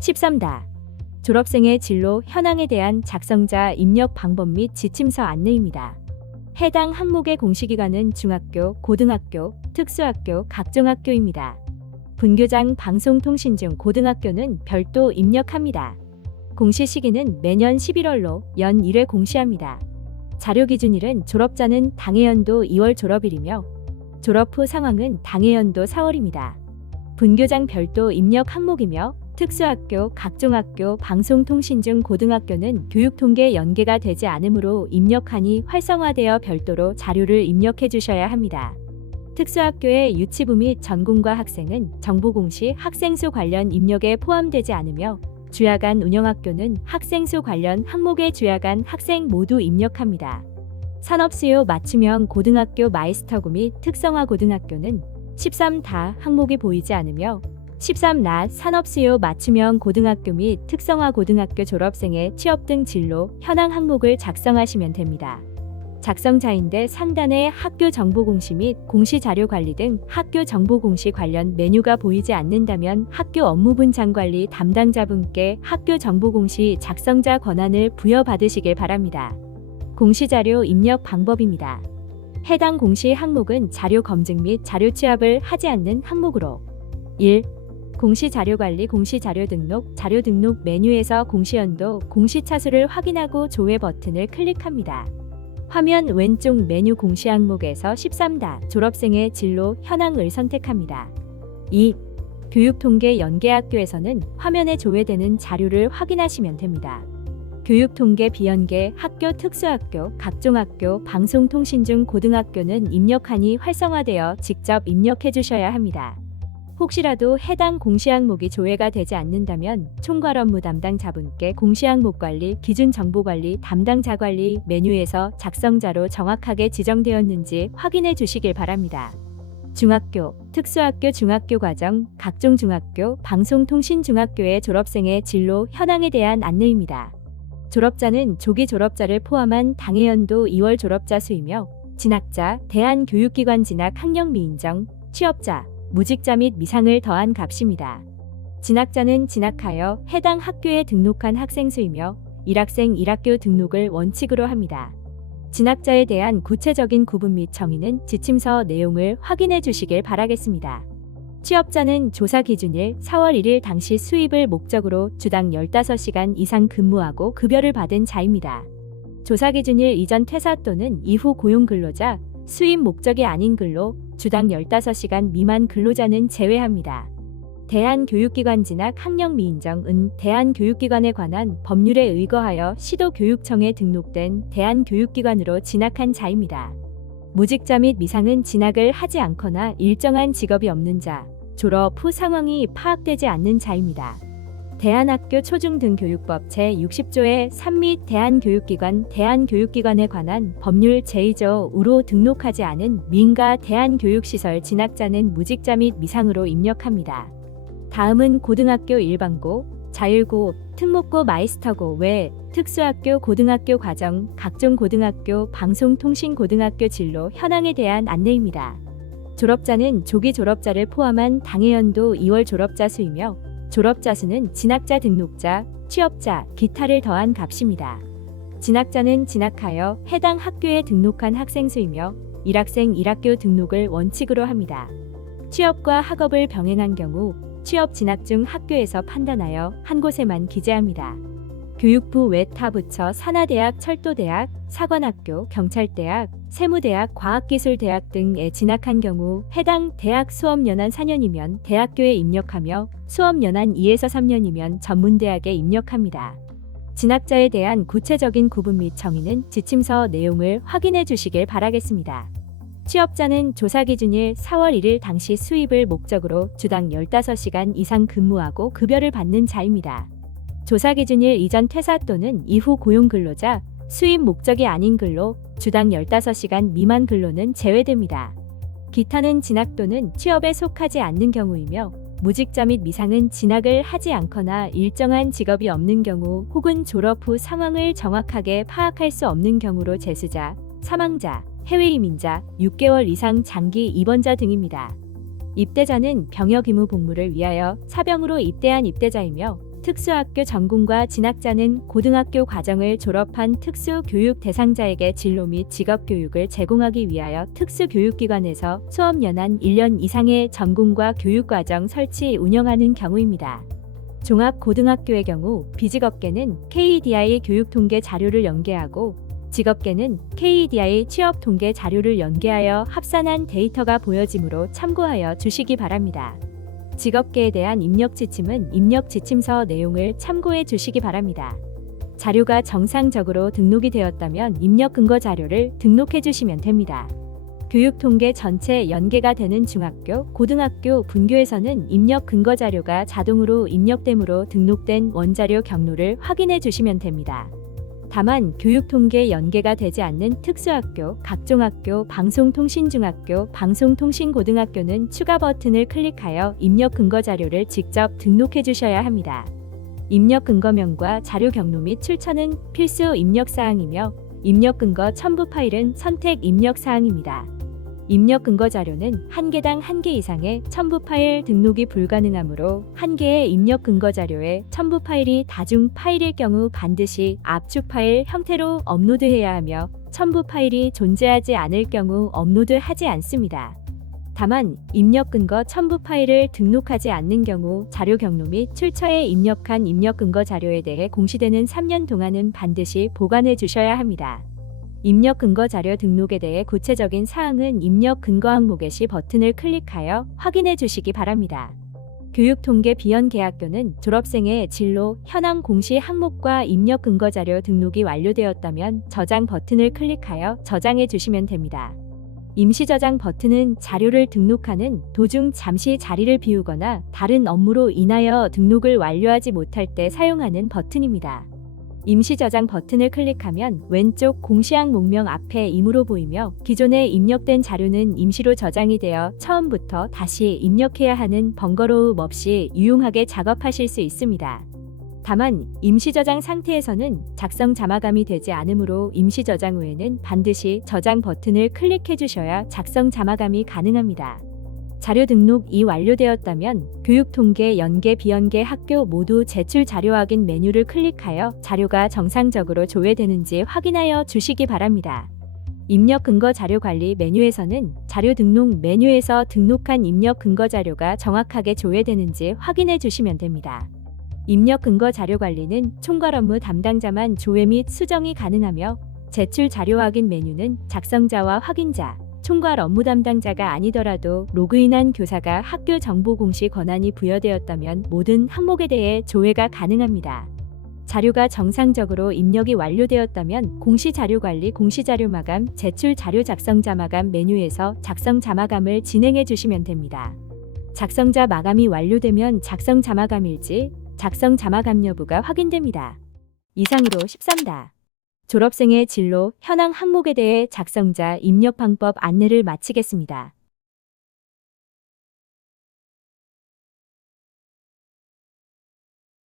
13다. 졸업생의 진로 현황에 대한 작성자 입력 방법 및 지침서 안내입니다. 해당 항목의 공시기관은 중학교, 고등학교, 특수학교, 각종 학교입니다. 분교장 방송통신 중 고등학교는 별도 입력합니다. 공시 시기는 매년 11월로 연 1회 공시합니다. 자료기준일은 졸업자는 당해연도 2월 졸업일이며 졸업 후 상황은 당해연도 4월입니다. 분교장 별도 입력 항목이며 특수학교, 각종 학교, 방송통신 중 고등학교는 교육통계 연계가 되지 않으므로 입력한이 활성화되어 별도로 자료를 입력해 주셔야 합니다. 특수학교의 유치부 및 전공과 학생은 정보공시 학생수 관련 입력에 포함되지 않으며 주야간 운영학교는 학생수 관련 항목의 주야간 학생 모두 입력합니다. 산업수요 맞춤형 고등학교 마이스터고 및 특성화 고등학교는 13다 항목이 보이지 않으며 13나 산업수요 맞춤형 고등학교 및 특성화 고등학교 졸업생의 취업 등 진로 현황 항목을 작성하시면 됩니다. 작성자인데 상단에 학교 정보공시 및 공시자료관리 등 학교 정보공시 관련 메뉴가 보이지 않는다면 학교 업무분장관리 담당자분께 학교 정보공시 작성자 권한을 부여받으시길 바랍니다. 공시자료 입력 방법입니다. 해당 공시 항목은 자료 검증 및 자료 취합을 하지 않는 항목으로 1. 공시자료관리 공시자료 등록 자료 등록 메뉴에서 공시연도 공시차수를 확인하고 조회 버튼을 클릭합니다. 화면 왼쪽 메뉴 공시 항목에서 13다 졸업생의 진로 현황을 선택합니다. 2. 교육통계 연계학교에서는 화면에 조회되는 자료를 확인하시면 됩니다. 교육통계 비연계 학교 특수학교, 각종학교, 방송통신 중 고등학교는 입력한이 활성화되어 직접 입력해 주셔야 합니다. 혹시라도 해당 공시 항목이 조회가 되지 않는다면 총괄 업무 담당자분께 공시 항목 관리, 기준 정보 관리, 담당자 관리 메뉴에서 작성자로 정확하게 지정되었는지 확인해 주시길 바랍니다. 중학교, 특수학교 중학교 과정, 각종 중학교, 방송통신 중학교의 졸업생의 진로 현황에 대한 안내입니다. 졸업자는 조기 졸업자를 포함한 당해연도 2월 졸업자 수이며 진학자, 대한교육기관 진학 학력 미인정, 취업자, 무직자 및 미상을 더한 값입니다. 진학자는 진학하여 해당 학교에 등록한 학생 수이며 1학생 1학교 등록을 원칙으로 합니다. 진학자에 대한 구체적인 구분 및 정의는 지침서 내용을 확인해 주시길 바라겠습니다. 취업자는 조사 기준일 4월 1일 당시 수입을 목적으로 주당 15시간 이상 근무하고 급여를 받은 자입니다. 조사 기준일 이전 퇴사 또는 이후 고용 근로자, 수입 목적이 아닌 근로, 주당 15시간 미만 근로자는 제외합니다. 대한교육기관 진학 학력 미인정은 대한교육기관에 관한 법률에 의거하여 시도교육청에 등록된 대한교육기관으로 진학한 자입니다. 무직자 및 미상은 진학을 하지 않거나 일정한 직업이 없는 자, 졸업 후 상황이 파악되지 않는 자입니다. 대한학교 초중등교육법 제60조의 3 및 대한교육기관에 관한 법률 제2조로 등록하지 않은 민가 대한교육시설 진학자는 무직자 및 미상으로 입력합니다. 다음은 고등학교 일반고, 자율고, 특목고 마이스터고 외 특수학교 고등학교 과정, 각종 고등학교, 방송통신고등학교 진로 현황에 대한 안내입니다. 졸업자는 조기 졸업자를 포함한 당해연도 2월 졸업자 수이며 졸업자 수는 진학자 등록자, 취업자, 기타를 더한 값입니다. 진학자는 진학하여 해당 학교에 등록한 학생 수이며 1학생 1학교 등록을 원칙으로 합니다. 취업과 학업을 병행한 경우 취업 진학 중 학교에서 판단하여 한 곳에만 기재합니다. 교육부 외 타 부처 산하대학, 철도대학, 사관학교, 경찰대학, 세무대학, 과학기술대학 등에 진학한 경우 해당 대학 수업연한 4년이면 대학교에 입력하며 수업연한 2에서 3년이면 전문대학에 입력합니다. 진학자에 대한 구체적인 구분 및 정의는 지침서 내용을 확인해 주시길 바라겠습니다. 취업자는 조사 기준일 4월 1일 당시 수입을 목적으로 주당 15시간 이상 근무하고 급여를 받는 자입니다. 조사 기준일 이전 퇴사 또는 이후 고용 근로자, 수입 목적이 아닌 근로, 주당 15시간 미만 근로는 제외됩니다. 기타는 진학 또는 취업에 속하지 않는 경우이며 무직자 및 미상은 진학을 하지 않거나 일정한 직업이 없는 경우 혹은 졸업 후 상황을 정확하게 파악할 수 없는 경우로 재수자, 사망자, 해외 이민자, 6개월 이상 장기 입원자 등입니다. 입대자는 병역 의무 복무를 위하여 사병으로 입대한 입대자이며 특수학교 전공과 진학자는 고등학교 과정을 졸업한 특수교육 대상자에게 진로 및 직업교육을 제공하기 위하여 특수교육기관에서 수업연한 1년 이상의 전공과 교육과정 설치 운영하는 경우입니다. 종합고등학교의 경우 비직업계는 KDI 교육통계 자료를 연계하고 직업계는 KDI 취업통계 자료를 연계하여 합산한 데이터가 보여지므로 참고하여 주시기 바랍니다. 직업계에 대한 입력 지침은 입력 지침서 내용을 참고해 주시기 바랍니다. 자료가 정상적으로 등록이 되었다면 입력 근거 자료를 등록해 주시면 됩니다. 교육통계 전체 연계가 되는 중학교, 고등학교, 분교에서는 입력 근거 자료가 자동으로 입력되므로 등록된 원자료 경로를 확인해 주시면 됩니다. 다만 교육통계 연계가 되지 않는 특수학교, 각종학교, 방송통신중학교, 방송통신고등학교는 추가 버튼을 클릭하여 입력 근거 자료를 직접 등록해 주셔야 합니다. 입력 근거명과 자료 경로 및 출처는 필수 입력 사항이며 입력 근거 첨부 파일은 선택 입력 사항입니다. 입력 근거 자료는 1개당 1개 이상의 첨부 파일 등록이 불가능하므로 1개의 입력 근거 자료에 첨부 파일이 다중 파일일 경우 반드시 압축 파일 형태로 업로드해야 하며 첨부 파일이 존재하지 않을 경우 업로드하지 않습니다. 다만 입력 근거 첨부 파일을 등록하지 않는 경우 자료 경로 및 출처에 입력한 입력 근거 자료에 대해 공시되는 3년 동안은 반드시 보관해 주셔야 합니다. 입력 근거 자료 등록에 대해 구체적인 사항은 입력 근거 항목의 시 버튼을 클릭하여 확인해 주시기 바랍니다. 교육통계 비연계학교는 졸업생의 진로, 현황 공시 항목과 입력 근거 자료 등록이 완료되었다면 저장 버튼을 클릭하여 저장해 주시면 됩니다. 임시 저장 버튼은 자료를 등록하는 도중 잠시 자리를 비우거나 다른 업무로 인하여 등록을 완료하지 못할 때 사용하는 버튼입니다. 임시 저장 버튼을 클릭하면 왼쪽 공시 항목명 앞에 임으로 보이며 기존에 입력된 자료는 임시로 저장이 되어 처음부터 다시 입력해야 하는 번거로움 없이 유용하게 작업하실 수 있습니다. 다만 임시 저장 상태에서는 작성 자마감이 되지 않으므로 임시 저장 후에는 반드시 저장 버튼을 클릭해 주셔야 작성 자마감이 가능합니다. 자료 등록이 완료되었다면 교육통계 연계 비연계 학교 모두 제출 자료 확인 메뉴를 클릭하여 자료가 정상적으로 조회되는지 확인하여 주시기 바랍니다. 입력 근거 자료 관리 메뉴에서는 자료 등록 메뉴에서 등록한 입력 근거 자료가 정확하게 조회되는지 확인해 주시면 됩니다. 입력 근거 자료 관리는 총괄 업무 담당자만 조회 및 수정이 가능하며 제출 자료 확인 메뉴는 작성자와 확인자, 총괄 업무 담당자가 아니더라도 로그인한 교사가 학교 정보 공시 권한이 부여되었다면 모든 항목에 대해 조회가 가능합니다. 자료가 정상적으로 입력이 완료되었다면 공시 자료 관리, 공시 자료 마감, 제출 자료 작성자 마감 메뉴에서 작성자 마감을 진행해 주시면 됩니다. 작성자 마감이 완료되면 작성자 마감 일지, 작성자 마감 여부가 확인됩니다. 이상으로 13다. 졸업생의 진로, 현황 항목에 대해 작성자 입력 방법 안내를 마치겠습니다.